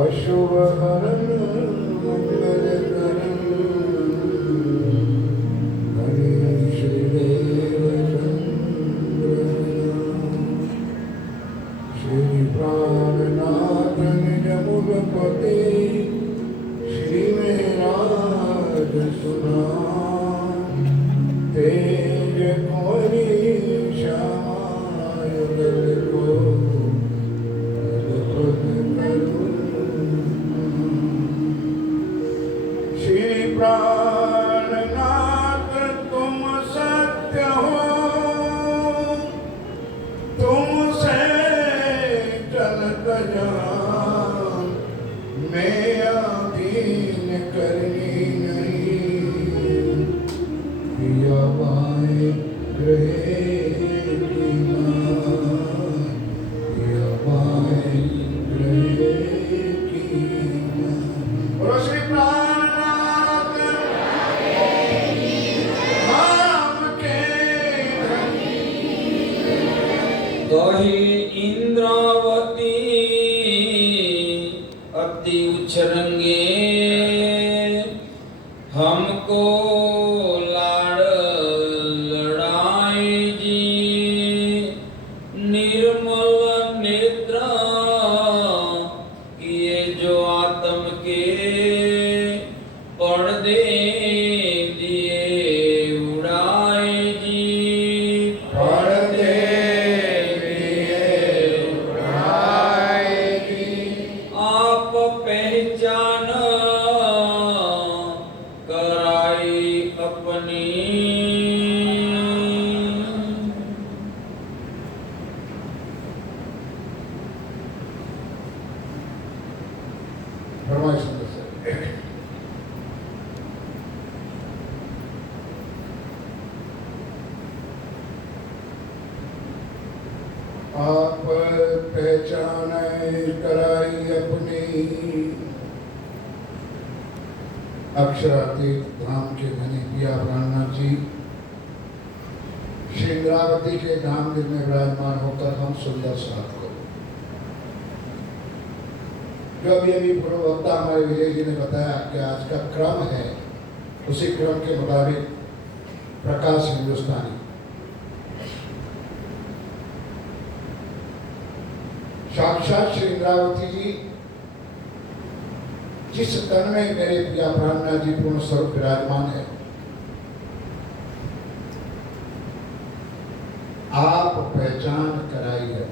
अशुभ हरण मंगल करण गणेश देव चंद्र श्री प्राणनाथ निज मुखपते श्री मेराज सुना तेज कोरी श्यामायुगल को श्री प्राणनाथ तुम सत्य हो, तुमसे चलत जान मैं अधीन करनी नहीं, पिया बाए ग्रहे की मान, पिया बाए ग्रहे की मान। बोलो श्री प्राणनाथ नाम के कही इंद्रावती अति उछरंगे हमको लाड़ लड़ाई जी निर्मल नेत्र किए जो आत्म के पर्दे दिए उड़ाए जी पर्दे दिए उड़ाएगी। आप पहचान कराई अपनी फरमाइश सुंदर से आप पहचान कराई अपनी अक्षरातीत धाम के धनी पिया प्राणनाथ जी श्री इंद्रावती के धाम में विराजमान होकर हम सुंदर साथ को जो अभी पूर्व वक्ता हमारे विजय जी ने बताया कि आज का क्रम है, उसी क्रम के मुताबिक प्रकाश हिंदुस्तानी साक्षात श्री इंद्रावती जी जिस तन में मेरे पिया प्राणनाथ जी पूर्ण स्वरूप विराजमान है, आप पहचान कराई है।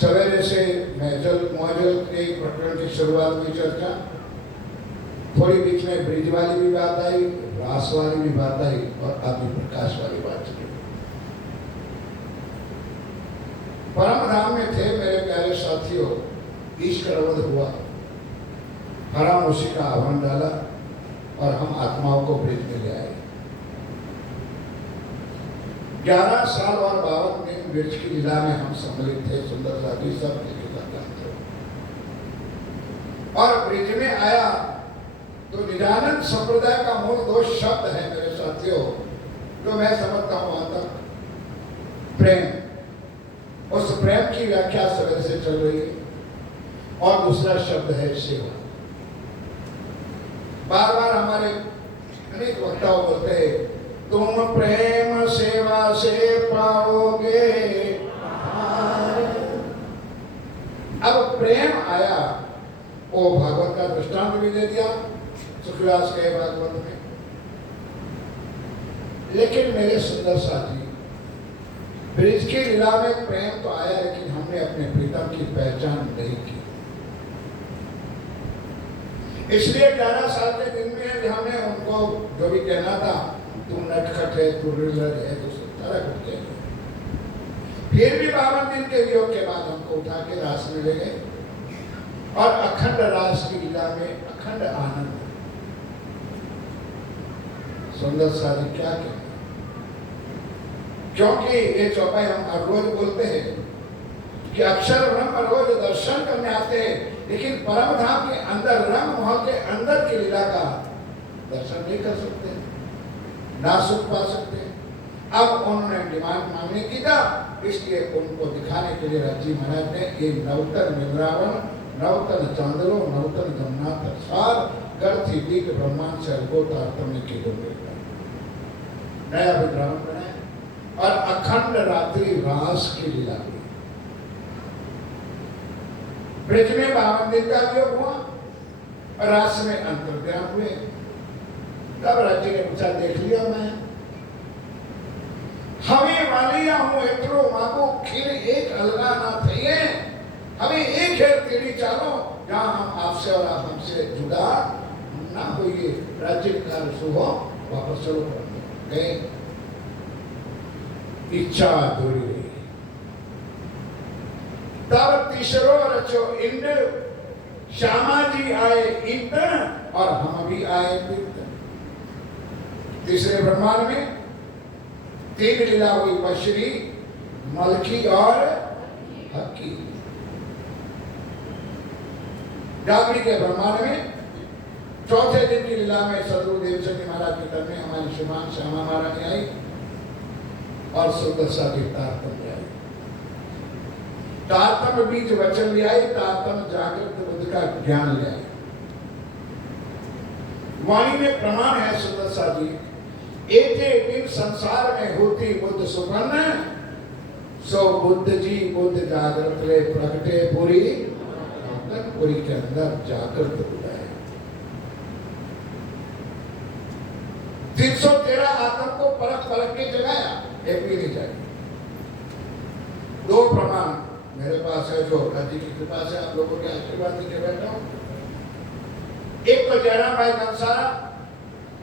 सवेरे से मैजल मौजल के प्रकरण की शुरुआत हुई चर्चा, थोड़ी बीच में ब्रिज वाली भी बात आई, रास वाली भी बात आई और अभी प्रकाश वाली बात चली। परम धाम में थे मेरे प्यारे साथियों, ईश्वर वध हुआ, हराम उसी का आह्वान डाला और हम आत्माओं को ब्रिज में ले आए। 11 साल और 52 दिन ब्रिज की लीला में हम सम्मिलित थे, सुंदर साथी सब जानते हो। और ब्रिज में आया तो निजानंद संप्रदाय का मूल 2 शब्द है मेरे साथियों, जो मैं समझता हूं वहां तक प्रेम, उस प्रेम की व्याख्या सवेरे से चल रही है, और दूसरा शब्द है सेवा। बार बार हमारे अनेक वक्ताओं बोलते हैं तुम प्रेम सेवा से पाओगे। अब प्रेम आया, वो भागवत का दृष्टांत भी दे दिया सुखव्यास के भागवत में। लेकिन मेरे सुंदर साथी, ब्रिज की लीला में प्रेम तो आया, लेकिन हमने अपने प्रीतम की पहचान नहीं की। इसलिए 11 साल के दिन में हमने उनको जो भी कहना था, तू नटखट है, तू रिलर है, तू सारा कुछ कह दिया। फिर भी 52 दिन के योग के बाद हमको उठा के रास में ले गए और अखंड रास की लीला में अखंड आनंद। सुंदर सारी क्या कहना, क्योंकि ये चौपाई हम हर रोज बोलते हैं कि अक्षर ब्रह्म रोज दर्शन करने आते हैं, लेकिन परम धाम के अंदर रंग महल के अंदर की लीला का दर्शन नहीं कर सकते, ना सुख पा सकते। अब उन्होंने डिमांड मांगने की था इसलिए उनको दिखाने के लिए राजी महाराज ने ये नवतन वृंदावन, नवतन चांदलो, नवतन जमुनाथ सार गर्थी दीक ब्रह्मांड से अर्गो तारतम्य की दुर्गा नया वृंदावन बनाया और अखंड रात्रि रास की लीला हुई। ब्रज में 52 दिन का योग हुआ और रास में अंतर्ध्यान हुए। तब राज्य ने पूछा, देख लिया मैं हमें वालिया हूं एतरो मागो खीर एक अलगा ना थे, हमें एक है तेरी चालो जहां हम आपसे और आप हमसे जुदा ना होइए। राज्य का सुहो वापस चलो गए, इच्छा अधूरी रही। तब तीसरो रचो इंद्र, श्यामा जी आए इंद्र और हम भी आए इंद्र। तीसरे ब्रह्मांड में 3 लीला हुई, बशरी, मलकी और हकी। जागरी के ब्रह्मांड में चौथे दिन की लीला में सदगुरु देवचंदी महाराज के घर में हमारी श्रीमान श्यामा महारानी आई और सुदशा की तारतम्य आई। तारतम्य बीज वचन ले आई, तारतम्य जागृत बुद्ध का ज्ञान ले आई। वाणी में प्रमाण है सुदशा जी, एक दिन संसार में होती बुद्ध सुपन्न, सो बुद्ध जी बुद्ध जागृत ले प्रगटे पूरी के अंदर जागृत बुलाए। 313 आत्म को परख परख के जगाया, एक भी नहीं जाए। 2 प्रमाण मेरे पास है जो राज्य की कृपा से आप लोगों के आशीर्वाद लेके बैठा हूं। एक तो जयराम भाई कंसारा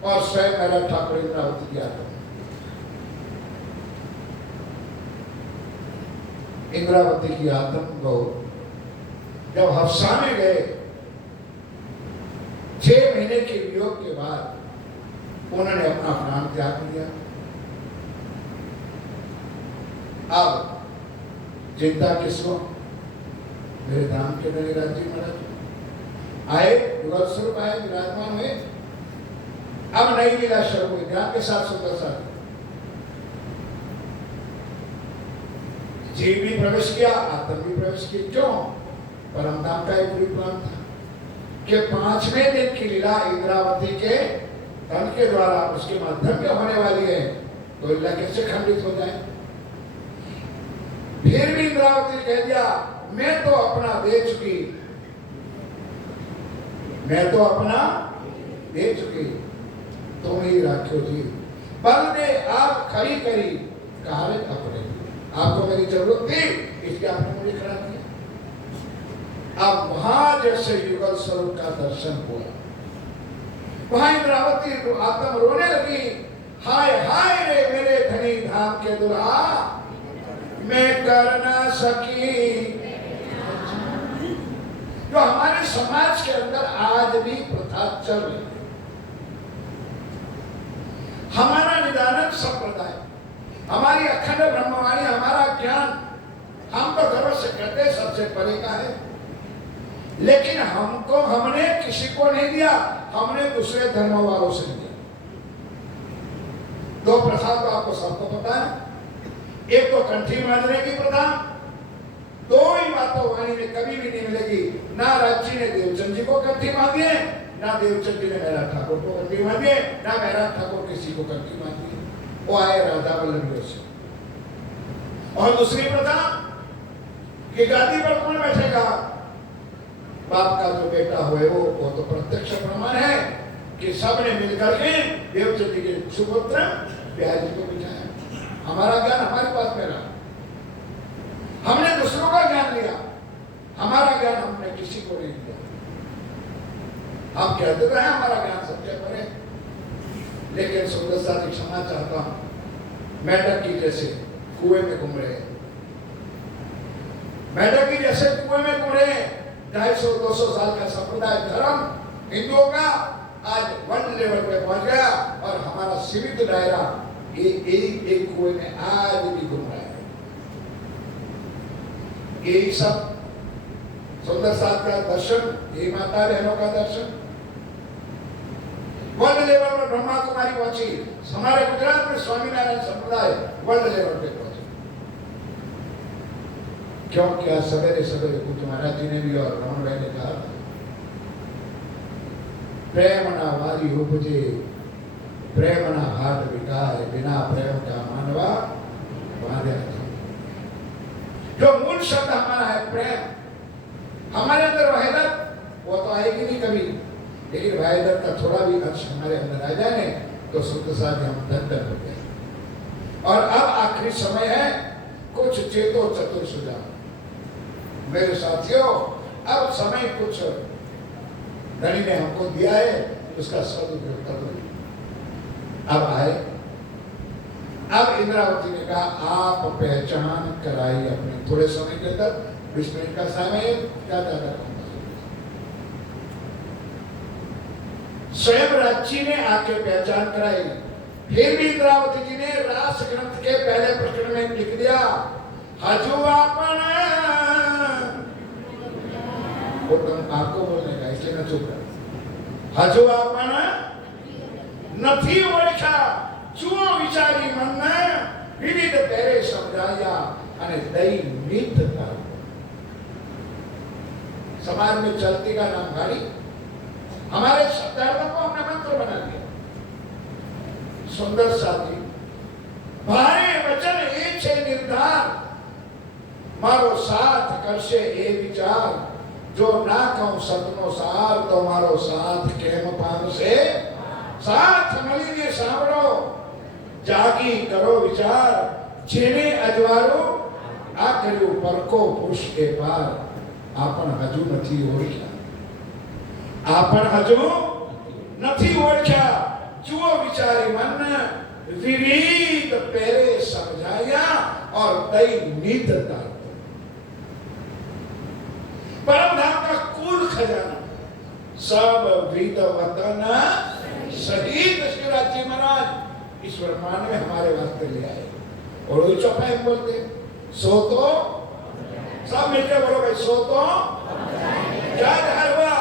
और स्वयं मेरा ठाकुर इंद्रावती की आत्मा। इंद्रावती की आत्म को जब हफ्सा में गए 6 महीने के वियोग के बाद उन्होंने अपना प्राण त्याग दिया। अब चिंता किसको? मेरे धाम के नए राज्य महाराज आए, युगल स्वरूप आए, विराजमान हुए। अब नई लीला शुरू हुई, ध्यान के साथ सुंदर साथ जीव भी प्रवेश किया, आत्मा भी प्रवेश की। क्यों? परम धाम का एक प्लान था कि 5वें दिन की लीला इंद्रावती के धन के द्वारा उसके माध्यम में होने वाली है, तो लीला कैसे खंडित हो जाए। फिर भी इंद्रावती कह दिया, मैं तो अपना दे चुकी, मैं तो अपना दे चुकी, तुम ही राखो जी। बल ने आप खरी करी कार्य अपने, आपको मेरी जरूरत थी इसलिए आपने मुझे खड़ा किया। अब वहां जैसे युगल स्वरूप का दर्शन हुआ, वहां इंद्रावती आत्म रोने लगी, हाय हाय रे मेरे धनी धाम के दुल्हा, मैं कर ना सकी। जो हमारे समाज के अंदर आज भी प्रथा चल रही है। हमारा निदानक संप्रदाय, हमारी अखंड ब्रह्मवाणी, हमारा ज्ञान हम तो गर्व से कहते हैं सबसे परे का है, लेकिन हमने किसी को नहीं दिया, हमने दूसरे धर्म वालों से दिया। 2 प्रथा तो आपको सबको पता है, एक तो कंठी मांझने की प्रथा, 2 ही बातों वाणी में कभी भी नहीं मिलेगी। ना राज्य ने देवचंद जी को कंठी मांगी है, ना देवचंद जी ने मेरा ठाकुर को कंठी मांगी है, ना मेरा ठाकुर किसी को कंठी मांगी है। वो आए राधा वल्लभ से। और दूसरी प्रथा कि गादी पर कौन बैठेगा, बाप का जो बेटा हुए वो तो प्रत्यक्ष प्रमाण है कि सबने मिलकर के देवचंद जी के सुपुत्र ब्याह जी को बिठाया। हमारा ज्ञान हमारे पास में रहा, हमने दूसरों का ज्ञान लिया, हमारा ज्ञान हमने किसी को नहीं दिया। हम कहते रहे हमारा ज्ञान सबसे परे, लेकिन सुंदर साथी क्षमा चाहता हूं, मेढक की जैसे कुएं में घूम रहे, मेढक की जैसे कुएं में घूम रहे। 250-200 साल का संप्रदाय धर्म हिंदुओं का आज वर्ल्ड लेवल पे पहुंच गया और हमारा सीमित दायरा एक कुएं में आज भी घूम रहा है। यही सब सुंदर साथ का दर्शन, यही माता बहनों का दर्शन। वर्ल्ड लेवल पर ब्रह्मा कुमारी पहुंची, हमारे गुजरात में स्वामीनारायण संप्रदाय वर्ल्ड लेवल पे पहुंचे। क्यों क्या सवेरे सवेरे कुछ महाराज जी ने भी और रमन भाई ने कहा प्रेमना वारी उपजे प्रेमना हाट विकाय बिना प्रेम का मानवा वार्या। जो मूल शब्द हमारा है प्रेम, हमारे अंदर वहदत वो तो आएगी नहीं कभी, लेकिन वहदत का थोड़ा भी अंश हमारे अंदर आ जाए तो शुद्ध साथ हम धन हो गए। और अब आखिरी समय है कुछ चेतो चतुर सुझाव। मेरे साथियों, अब समय कुछ धनी ने हमको दिया है, उसका सदुपयोग कर लो। अब आए, अब इंद्रावती ने कहा आप पहचान कराई अपने। थोड़े समय के अंदर 20 मिनट का समय क्या ज्यादा स्वयं राज्य ने आके पहचान कराई। फिर भी इंद्रावती जी ने रास ग्रंथ के पहले प्रकरण में लिख दिया हजू आपन। वो तुम आपको बोलने का, इसलिए मैं चुप रहा। हजू आपन નથી ઓળખા જુઓ વિચારી મનને વિવિધ પહેરે સમજાયા અને દઈ મિતતા। समाज में चलती का नाम गाड़ी, हमारे शब्दार्थों को हमने मंत्र बना दिया। सुंदर साथी भारे वचन एक छे निर्धार मारो साथ करशे ए विचार जो ना कहूं सतनो सार तो मारो साथ केम पामसे। साथ મળીને સાંભળો જાગી કરો વિચાર જેને અજવાળો આ કર્યું પરકો પુરુષ કે પાર। આપણ હજુ નથી ઓળખ્યા, આપણ હજુ નથી ઓળખ્યા જુઓ વિચારી મન વિવિધ પહેરે સમજાયા और दई नीतता। परम धाम का कुल खजाना सब विद वतन शहीद शिवराज जी महाराज इस ब्रह्मांड में हमारे वास्ते ले आए। और वो चौपाई बोलते सो तो सब मिलकर बोलो भाई सो तो क्या जहर हुआ।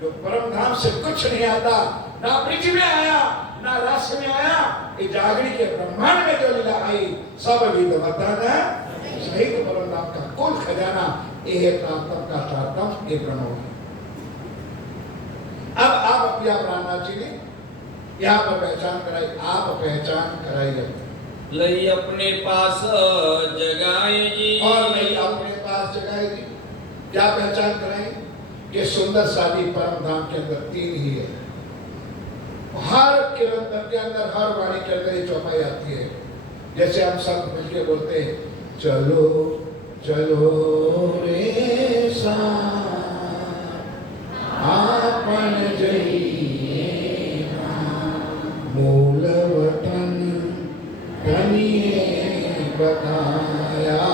जो परम धाम से कुछ नहीं आता, ना पृथ्वी में आया ना राष्ट्र में आया, ये जागरी के ब्रह्मांड में जो लीला आई सब विद वतन शहीद परम धाम का कुल खजाना ये प्राप्तम का प्राप्तम ये ब्रह्म। अब आप अपने प्राणनाथ जी ने यहाँ पर पहचान कराई, आप पहचान कराई लई अपने पास जगाए जी और लई अपने पास जगाए जी। क्या पहचान कराई कि सुंदर शादी परम धाम के अंदर 3 ही है। हर कीर्तन के अंदर हर वाणी के अंदर ये चौपाई आती है। जैसे हम सब मिलके बोलते हैं चलो चलो रे साथ आपन जइए मूल वतन धनिए बताया।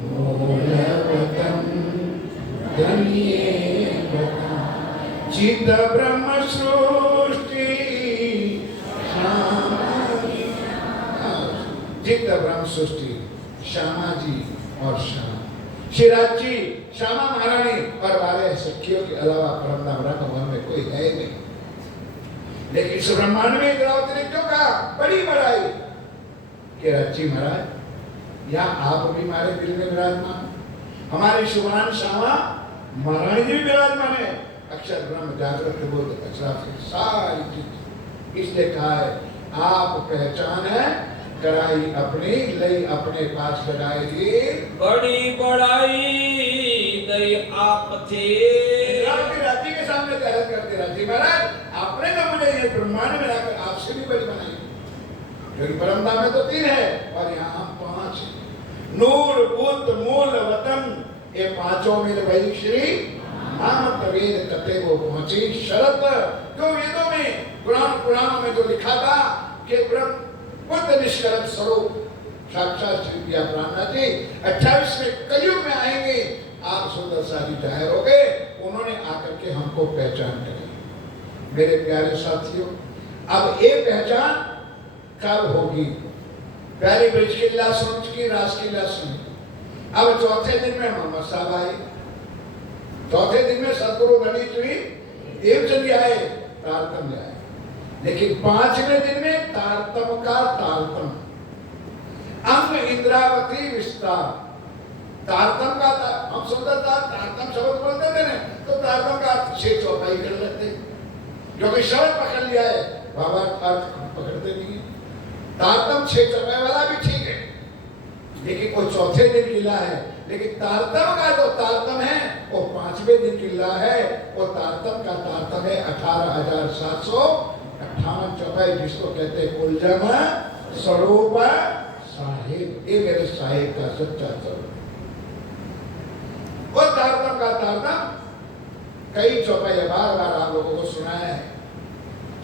मूल वतन धनिए बताया। चित ब्रह्म सृष्टि चित ब्रह्म सृष्टि श्यामा जी और श्याम शिवराज जी श्यामा महारानी और 12 सखियों के अलावा परम धाम ब्रह्म में कोई है नहीं। लेकिन इस ब्रह्मांड में इंद्रावती ने क्यों कहा बड़ी बड़ाई कि राज्य महाराज यहाँ आप भी हमारे दिल में विराजमान, हमारी शुभान श्यामा महारानी जी विराजमान है। अक्षर ब्रह्म जागृत बोध अक्षर सारी चीज इसलिए कहा है आप पहचान है कराई अपनी लई अपने पास लगाएगी। बड़ी बड़ाई दई आप थे राज्य के सामने जाहिर करते राज्य महाराज आपने तो मुझे ये ब्रह्मांड में लाकर आपसे भी बड़ी बनाई। क्योंकि परम धाम में तो 3 है और यहाँ हम 5 हैं। नूर बुद्ध मूल वतन ये 5 में वही श्री नामत वेद कते वो पहुंची शरत जो वेदों में पुराणों में जो लिखा था कि ब्रह्म बुद्ध निष्कलंक स्वरूप साक्षात श्री प्रिया प्राणनाथ जी 28वें कलयुग में आएंगे। आप सुंदर साजी जाहिर हो गए, उन्होंने आकर के हमको पहचान करी। मेरे प्यारे साथियों, अब ये पहचान कब होगी? पहली ब्रज की लीला सुन चुकी, रास की लीला सुनी। अब चौथे दिन में मोहम्मद साहब आए, चौथे दिन में सदगुरु गणेश जी देवचंद आए, तारतम आए। लेकिन 5वें दिन में तारतम का तारतम अंग इंद्रावती विस्तार तारतम का हम सुंदरता तारतम शब्द बोलते थे ना, तो तारतम का अर्थ 6 चौपाई कर लेते, जो कि शब्द पकड़ लिया है, बाबा अर्थ पकड़ते नहीं। तारतम 6 चौपाई वाला भी ठीक है, लेकिन कोई चौथे दिन गिला है, लेकिन तारतम का जो तारतम है वो 5वें दिन गिला है। वो तारतम का तारतम है 18,758 चौपाई, जिसको कहते हैं कुलजम स्वरूप साहिब। ये मेरे साहिब का सच्चा स्वरूप। वो तारतम का तारतम कई चौपाई बार बार आप लोगों को सुनाया है।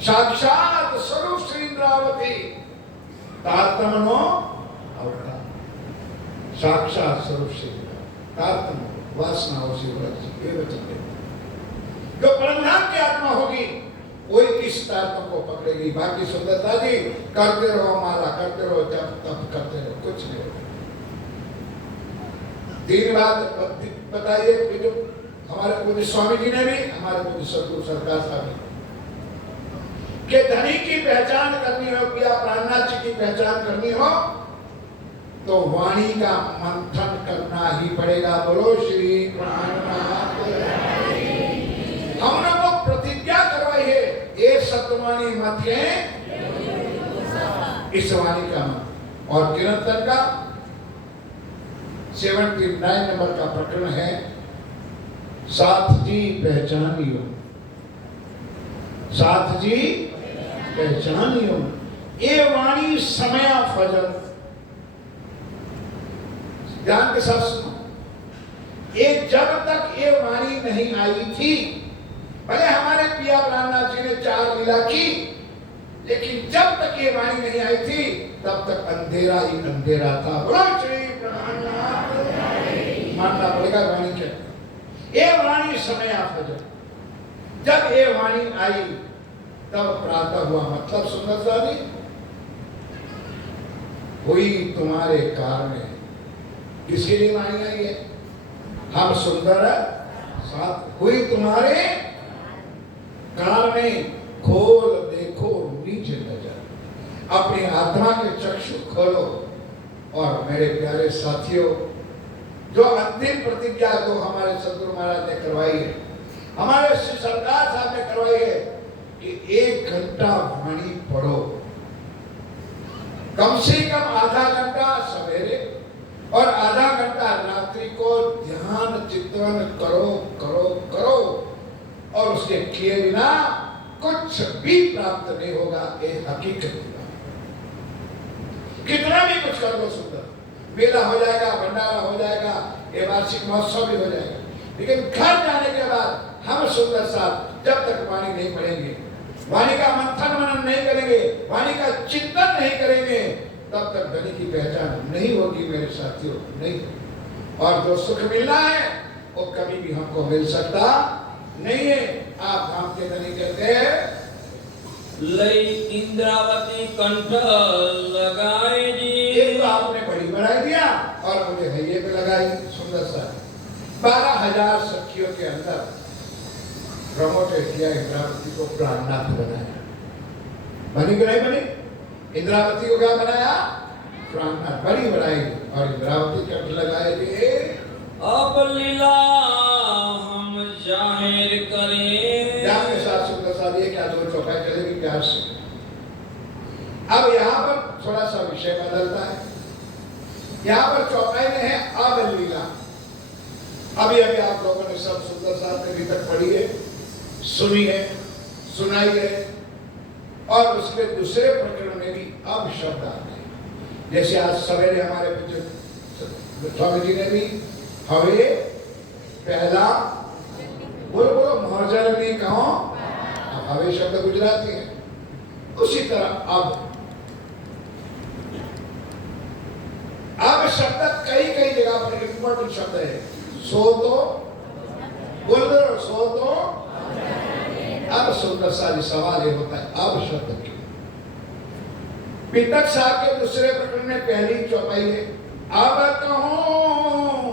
साक्षात स्वरूप श्री इंद्रावती तारतम नो अवतार, साक्षात स्वरूप से तारतम वासना हो शिवराज ये वचन देते। जो परमधाम की आत्मा होगी वही इस तारतम को पकड़ेगी। बाकी सुंदरता जी करते रहो, माला करते रहो, जब तब करते रहो, कुछ नहीं होगा। तीन बात बताइए जो हमारे पूज्य स्वामी जी ने भी, हमारे पूज्य सदगुरु सरकार साहब ने, कि धनी की पहचान करनी हो या प्राणनाथ जी की पहचान करनी हो तो वाणी का मंथन करना ही पड़ेगा। बोलो श्री प्राणनाथ। हमने वो प्रतिज्ञा करवाई है, ये सत्यवाणी मत है इस वाणी का मत। और कीर्तन का 79 नंबर का प्रकरण है, साथ जी पहचानियो, साथ जी पहचानियो ये वाणी समय फजल। ध्यान के साथ सुनो, ये जब तक ये वाणी नहीं आई थी, भले हमारे पिया प्राणनाथ जी ने 4 लीला की, लेकिन जब तक ये वाणी नहीं आई थी तब तक अंधेरा ही अंधेरा था। बोलो श्री प्राणनाथ। मानना पड़ेगा वाणी क्या, ये वाणी समय फजल। जब ये वाणी आई तब प्रातः हुआ। मतलब सुंदर सारी हुई तुम्हारे कारण, किसके लिए वाणी आई है? हम सुंदर साथ हुई तुम्हारे कारण, खोल देखो नीचे नजर, अपनी आत्मा के चक्षु खोलो। और मेरे प्यारे साथियों, जो अंतिम प्रतिज्ञा जो हमारे सदगुरु महाराज ने करवाई है, हमारे श्री सरकार साहब ने करवाई है कि 1 घंटा वाणी पढ़ो, कम से कम आधा घंटा सवेरे और आधा घंटा रात्रि को ध्यान चिंतन करो करो करो। और उसके किए बिना कुछ भी प्राप्त नहीं होगा, ये हकीकत है। कितना भी कुछ कर लो, सुंदर मेला हो जाएगा, भंडारा हो जाएगा, ये वार्षिक महोत्सव भी हो जाएगा, लेकिन घर जाने के बाद हम सुंदर साहब जब तक वाणी नहीं पढ़ेंगे, वाणी का मंथन मनन नहीं करेंगे, वाणी का चिंतन नहीं करेंगे, तब तक धनी की पहचान नहीं होगी मेरे साथियों, नहीं। और जो सुख मिलना है वो कभी भी हमको मिल सकता नहीं है। आप धाम के धनी कहते हैं, लई इंद्रावती कंठ लगाए जी। एक तो आपने बड़ी बढ़ाई दिया और मुझे हैये पे लगाई। सुंदर सा 12,000 सखियों के अंदर प्रमोटेड किया, इंद्रावती को प्राणनाथ बनाया। बनी कि नहीं बनी? इंद्रावती को क्या बनाया? प्राणनाथ। बड़ी बढ़ाई और इंद्रावती कंठ लगाए जी। अब लीला हम जाहिर करें। ध्यान के साथ सुंदर सा ये क्या 2 चौपाई चलेगी प्यार से। अब यहाँ पर थोड़ा सा विषय बदलता है। यहाँ पर चौपाई में है अब लीला। अभी अभी आप लोगों ने सब सुंदर साहब ने अभी तक पढ़ी है, सुनी है, सुनाई है, और उसके दूसरे प्रकरण में भी अब शब्द आ गए। जैसे आज सवेरे हमारे स्वामी जी ने भी हवे पहला बोलो बोलो महजर में कहो, हवे शब्द गुजराती है। उसी तरह अब शब्द कई कई जगह पर इंपॉर्टेंट शब्द है। सो तो बोल दो, सो तो अब सुंदर सा सवाल ये होता है, अब शब्द क्यों? पितक साहब के दूसरे प्रकरण में पहली चौपाई है, अब कहूं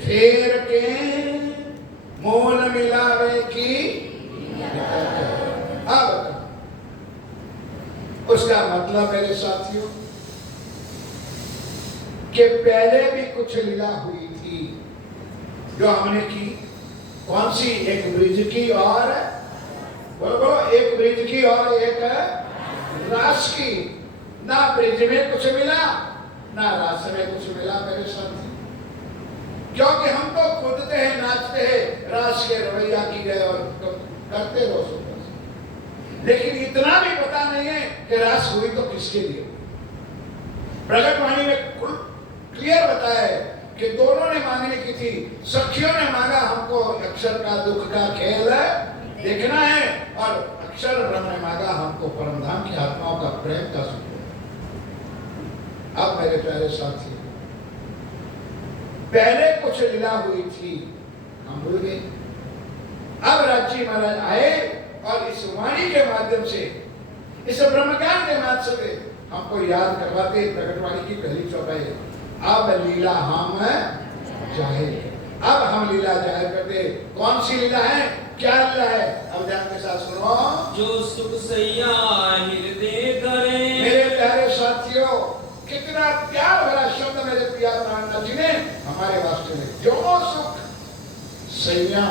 फेर के मोल मिलावे की। अब उसका मतलब मेरे साथियों कि पहले भी कुछ लीला हुई थी, जो हमने की, कौन सी? एक ब्रिज की और बोलो बोलो, एक ब्रिज की और एक रास की। ना ब्रिज में कुछ मिला, ना रास में कुछ मिला मेरे साथी। क्योंकि हम तो कूदते हैं, नाचते हैं, रास के रवैया की गए और करते रहो सुबह। लेकिन इतना भी पता नहीं है कि रास हुई तो किसके लिए। प्रगटवाणी में क्लियर बताया है कि दोनों ने मांगने की थी। सखियों ने मांगा हमको अक्षर का दुख का खेल देखना है, और अक्षर ब्रह्म ने मांगा हमको परमधाम की आत्माओं का प्रेम का सुख। अब मेरे प्यारे साथी, पहले कुछ लीला हुई थी, हम भूल गए। अब राजी महाराज आए और इस वाणी के माध्यम से, इस ब्रह्मज्ञान के माध्यम से हमको याद करवाते प्रगटवाणी की पहली चौपाई। अब लीला हम जाहिर, अब हम लीला जाहिर करते। कौन सी लीला है, क्या लीला है? अब ध्यान के साथ सुनो। जो सुख सैया हृदय करे। मेरे प्यारे साथियों, कितना प्यार भरा शब्द मेरे प्रिया प्राणनाथ जी ने हमारे वास्ते में। जो सुख सैया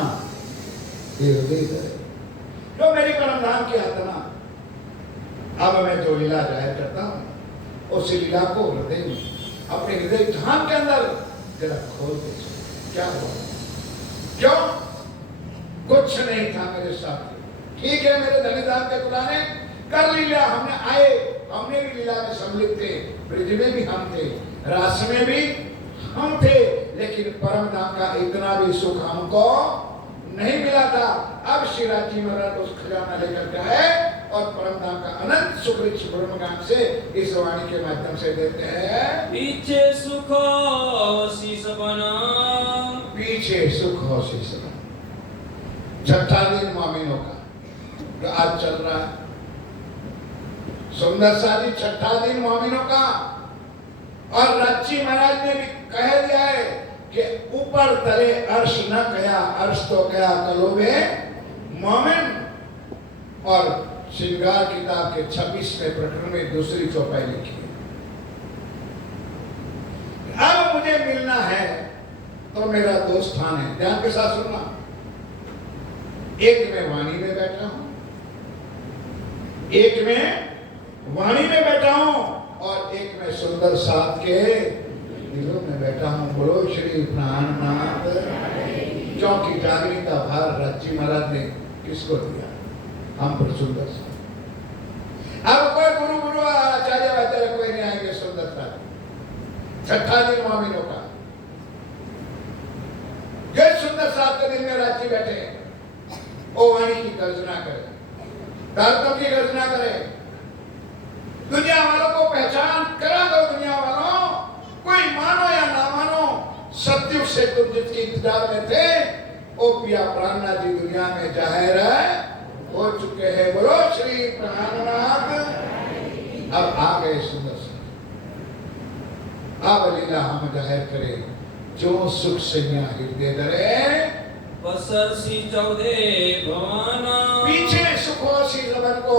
हृदय करे, जो मेरी परमधाम की आत्मा। अब मैं जो लीला जाहिर करता हूं, उस लीला को हृदय में, अपने हृदय धाम के अंदर जरा खोल के। क्या हुआ? क्यों? कुछ नहीं था मेरे साथ। ठीक है, मेरे धनीधाम के खुदा ने कर लिया, हमने आए, हमने भी लीला में सम्मिलित थे, ब्रिज में भी हम थे, रास में भी हम थे, लेकिन परम धाम का इतना भी सुख हमको नहीं मिला था। अब श्री राजी महाराज उस खजाना लेकर के आए और परम धाम का अनंत सुख ब्रह्मज्ञान से इस वाणी के माध्यम से देते हैं। पीछे सुख शीश बना, पीछे सुख हो शीश बना। छठा दिन मोमिनों का जो आज चल रहा है, सुंदर सा जी छठा दिन मोमिनों का। और राची महाराज ने भी कह दिया है कि ऊपर तले अर्श न गया, अर्श तो गया कलोबे मोमिन। और श्रृंगार किताब के 26वें प्रकरण में दूसरी चौपाई लिखी है। अब मुझे मिलना है तो मेरा दो स्थान है, ध्यान के साथ सुनना। एक में वाणी में बैठा हूं, एक में वाणी में बैठा हूं, और एक में सुंदर साथ के दिलों में बैठा हूं। बोलो श्री प्राणनाथ। क्योंकि जागरण का भार राजी महाराज ने किसको दिया? हम पर सुंदर सा। अब कोई गुरु आचार्य आचार्य कोई नहीं आएंगे। सुंदर सा छठा दिन मोमिनों का, ये सुंदर सात के दिन में राजी बैठे, ओ वाणी की गर्जना करे, दांतों की गर्जना करे। दुनिया वालों को पहचान करा दो। दुनिया वालों, कोई मानो या ना मानो, सत्युग से तुम जिसके इंतजार में थे, ओ पिया प्राणनाथ जी दुनिया में जाहिर हो चुके हैं। बोलो श्री प्राणनाथ। अब आ गए सुंदर से। अब लीला हम जाहिर करें, जो सुख सैया हृदय धरे, बसरसी चौदे भवाना। पीछे सुखोसी रमन को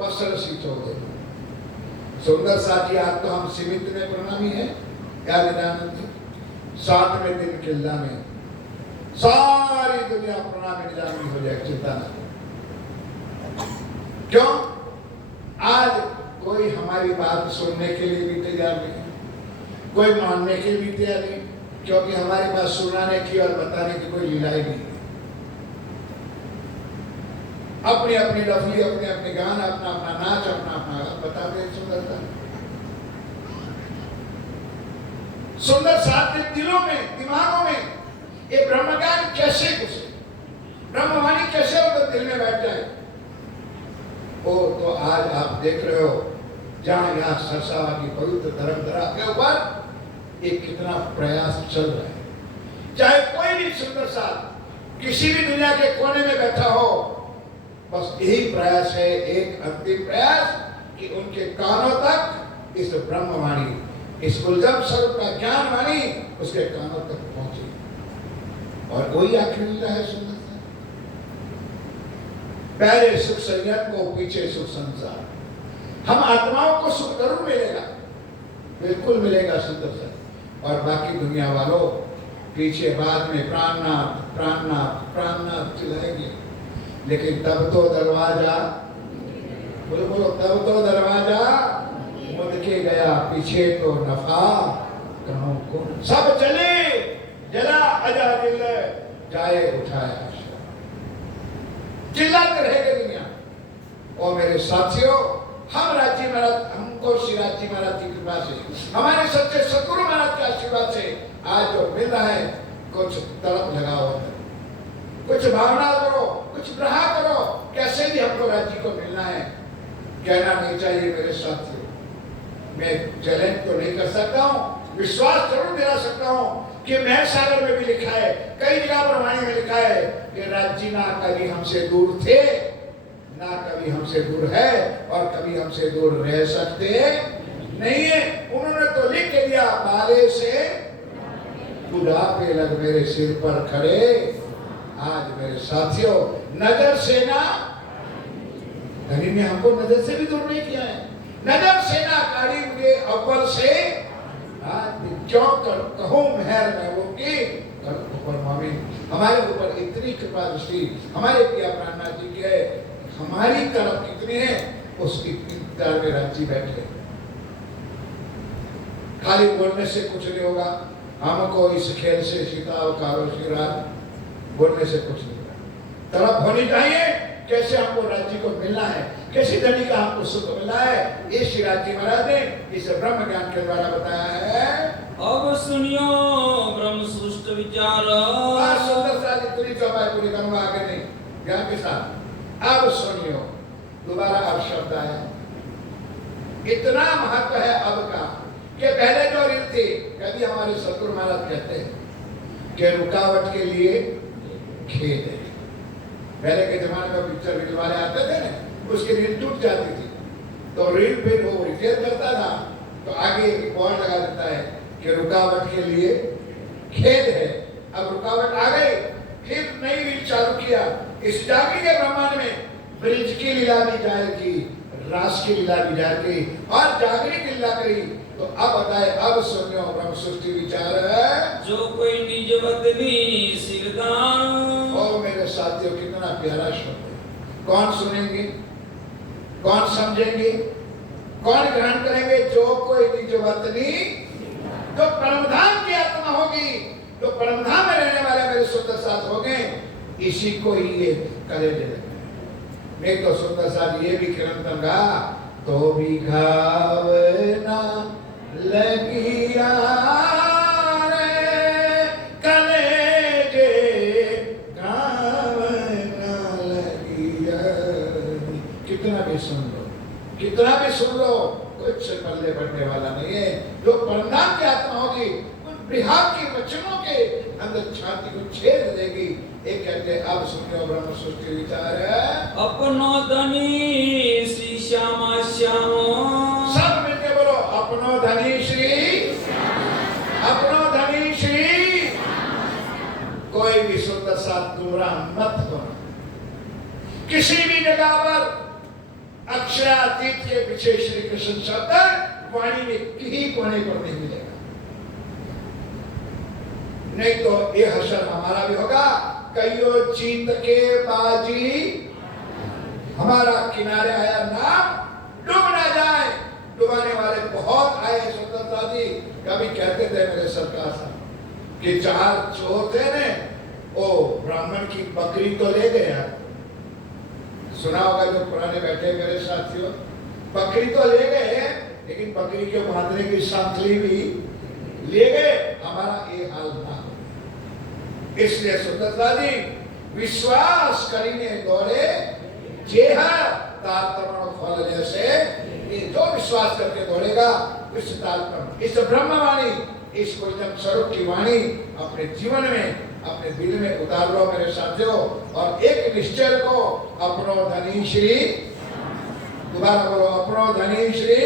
बसरसी चौदे। सुंदर साथी, आज तो हम सीमित में प्रणामी है। क्या निदानंद 7वें दिन किला में सारी दुनिया प्रणामी निदानी हो जाए, चिंता न करो। क्यों? आज कोई हमारी बात सुनने के लिए भी तैयार नहीं, कोई मानने के लिए भी तैयार नहीं, क्योंकि हमारे पास सुनाने की और बताने की कोई लीला ही नहीं। अपनी अपनी लफली, अपने अपने गान, अपना अपना नाच, अपना अपना बताते हैं। सुंदरता सुंदर साथ दिलों में, दिमागों में ये ब्रह्मज्ञान कैसे घुसे, ब्रह्मवाणी कैसे उनके दिल में बैठ जाए। ओ तो आज आप देख रहे हो, जहां यहाँ सरसावा की पवित्र धर्मधरा के ऊपर एक कितना प्रयास चल रहा है। चाहे कोई भी सुंदर साथ किसी भी दुनिया के कोने में बैठा हो, बस यही प्रयास है, एक अंतिम प्रयास, कि उनके कानों तक इस ब्रह्मवाणी, इस उलझम स्वरूप का ज्ञान वाणी उसके कानों तक पहुंचे। और वही आखिर लीला है सुंदर सा। पहले सुख संयम को, पीछे सुख संसार। हम आत्माओं को सुख जरूर मिलेगा, बिल्कुल मिलेगा सुंदर सा। और बाकी दुनिया वालों पीछे बाद में प्राणनाथ प्राणनाथ प्राणनाथ चिल्लाएंगे, लेकिन तब तो दरवाजा, बोलो बोलो, तब तो दरवाजा मुड़ के गया, पीछे तो नफा कहों को। सब चले जला अजा दिल जाए उठाया, चिल्लाते रहेगा दुनिया। और मेरे साथियों, हम राज्य महाराज, हमको श्री राज्य महाराज की कृपा से, हमारे सच्चे सतगुरु महाराज के आशीर्वाद से आज जो मिल रहा है, कुछ तड़प लगाओ, कुछ भावना करो, कुछ ग्रह करो, कैसे भी हमको राज्य को मिलना है। कहना नहीं चाहिए मेरे साथियों, मैं चैलेंज तो नहीं कर सकता हूँ, विश्वास जरूर दिला सकता हूँ कि महर सागर में भी लिखा है, कई जगह पर वाणी में लिखा है कि राज्य ना कभी हमसे दूर थे, ना कभी हमसे दूर है, और कभी हमसे दूर रह सकते नहीं है। उन्होंने तो लिख के दिया, बाले से बुढ़ापे लग मेरे सिर पर खड़े। आज मेरे साथियों, नजर से ना, धनी ने हमको नजर से भी दूर नहीं किया है, नजर से ना काढ़ी मुझे अव्वल से, आज क्यों कर कहूं मेहर मैं वो की ऊपर मामी। हमारे ऊपर इतनी कृपा दृष्टि हमारे पिया प्राणनाथ जी की है, हमारी तरफ कितनी है उसकी इंतजार में राज्य बैठे। खाली बोलने से कुछ नहीं होगा, हमको इस खेल से सीता अवकारो श्रीराज बोलने से कुछ नहीं होगा। तरफ होनी चाहिए, कैसे हमको राज्य को मिलना है, कैसे धनी का हमको सुख मिलना है, ये श्री राज्य महाराज ने इस ब्रह्म ज्ञान के द्वारा बताया है। अब सुनियो ब्रह्म सृष्ट विचार। सुंदर सा इतनी चौपाई पूरी करूंगा, आगे नहीं, ज्ञान के साथ। अब सुनियो, दोबारा अब शब्द आया, इतना महत्व है अब का कि पहले जो रीत थी, कभी हमारे सतगुरु महाराज कहते हैं कि रुकावट के लिए खेद है। पहले के जमाने में पिक्चर रील वाले आते थे ना, उसकी रील टूट जाती थी, तो रील फिर वो रिपेयर करता था, तो आगे एक बोर्ड लगा देता है कि रुकावट के लिए खेद है। अब रुकावट आ गई, फिर नई रील चालू किया। इस जागृत के ब्रह्मांड में ब्रिज की लीला भी जाएगी, रास की लीला भी जाएगी, और जागृत की लीला करी। तो अब बताए, अब सुनियो ब्रह्म सृष्टि विचार है, जो कोई निज वतनी सिरदान। और मेरे साथियों, कितना प्यारा शब्द है। कौन सुनेंगे, कौन समझेंगे, कौन ग्रहण करेंगे? जो कोई निज वतनी, जो परमधाम की आत्मा होगी, जो परमधाम में रहने वाले मेरे सुंदर साथ होंगे, इसी को ही ये करे दे। मैं तो सुंदर साथ ये भी कीर्तन गा, तो भी घावना लगिया रे कलेजे, घावना लगिया। कितना भी सुन लो, कितना भी सुन लो, कुछ पल्ले बढ़ने वाला नहीं है। जो परमधाम की आत्मा होगी, बिहार के वचनों के अंदर छाती को छेद देगी। एक कहते अब सुनियो ब्रह्म सृष्टि विचार है, अपनो धनी श्री श्यामा श्याम। सब मिलके बोलो, अपनो धनी श्री, अपनो धनी श्री। कोई भी सुंदर साथ गुमराह मत बनो। किसी भी जगह पर अक्षरातीत के पीछे श्री कृष्ण शब्द वाणी में कहीं कोने पर नहीं मिलेगा, नहीं तो ये हशर हमारा भी होगा। कईयो जीत के बाजी हमारा किनारे आया नाम डूब ना जाए। डुबाने वाले बहुत आए स्वतंत्रता जी। कभी कहते थे मेरे सरकार साहब कि 4 चोर थे ने, ओ ब्राह्मण की बकरी तो ले गया। सुना होगा जो पुराने बैठे मेरे साथियों, बकरी तो ले गए, लेकिन बकरी के बांधने की सांखली भी ले गए। हमारा ये हाल ना हो, इसलिए सुंदरता जी विश्वास करीने दौड़े जेह तारतमण फल जैसे। ये जो विश्वास करके दौड़ेगा, इस तारतमण, इस ब्रह्मवाणी, इस कोइतम स्वरूप की वाणी अपने जीवन में, अपने दिल में उतार लो मेरे साथियों। और एक निश्चय को, अपनो धनी श्री, दोबारा बोलो, अपनो धनी श्री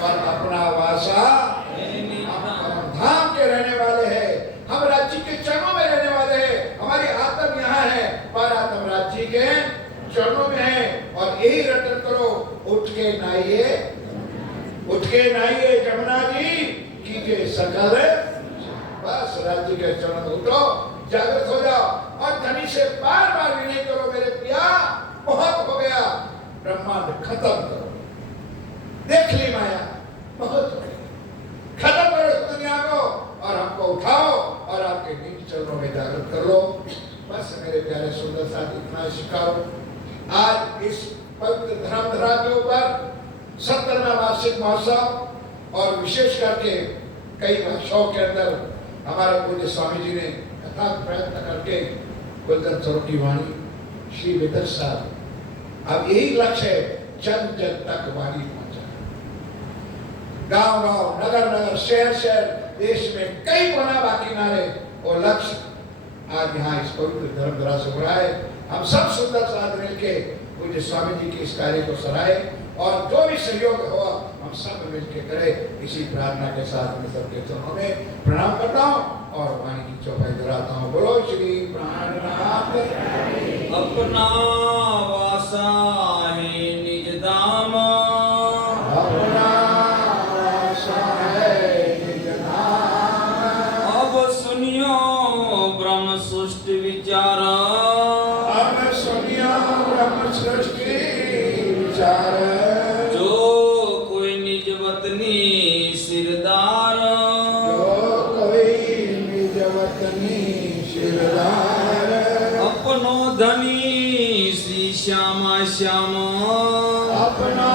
और अपना वासा। हम धाम के रहने वाले हैं, हम राज्य के चरणों में रहने वाले हैं। हमारी आत्म यहाँ है, पर आत्म राज्य के चरणों में है। और यही रटन करो, उठ के नहाइए, उठ के नहाइए जमुना जी, कीजिए सकल। बस राज्य के चरण में उठो, जागृत हो जाओ और धनी से बार बार विनय करो, मेरे पिया बहुत हो गया, ब्रह्मांड खत्म करो, देख ली माया बहुत हो गई, खत्म करो इस दुनिया को और हमको उठाओ और आपके नीचे चरणों में जागृत कर लो। बस मेरे प्यारे सुंदर साथ इतना सिखाओ। आज इस पवित्र धर्मधरा के ऊपर 70वां वार्षिक महोत्सव और विशेष करके कई भाषाओं के अंदर हमारे पूज्य स्वामी जी ने अथाक प्रयत्न करके गुलजन सरों की वाणी श्री विदर साहब, अब यही लक्ष्य है जन जन तक वाणी पहुंचाना, गांव गांव नगर नगर शहर शहर देश में कई कोना बाकी ना रहे, वो लक्ष्य आज यहाँ इस पवित्र धर्मधरा से हो रहा है। हम सब सुंदर साथ मिलके पूज्य स्वामी जी के इस कार्य को सराहे और जो भी सहयोग हो हम सब मिलकर करें, इसी प्रार्थना के साथ मैं सबके चरणों में प्रणाम करता हूँ और वाणी की चौपाई कराता हूँ। बोलो श्री प्राणनाथ। अपना वासा है निज धाम, अपना वासा है निज धाम। अब सुनियो ब्रह्म सृष्टि विचार, अब सुनियो ब्रह्म सृष्टि विचार। जो कोई निज वतनी सिरदार, जो कोई निज वतनी सिरदार। अपनो धनी श्री श्यामा श्याम, अपना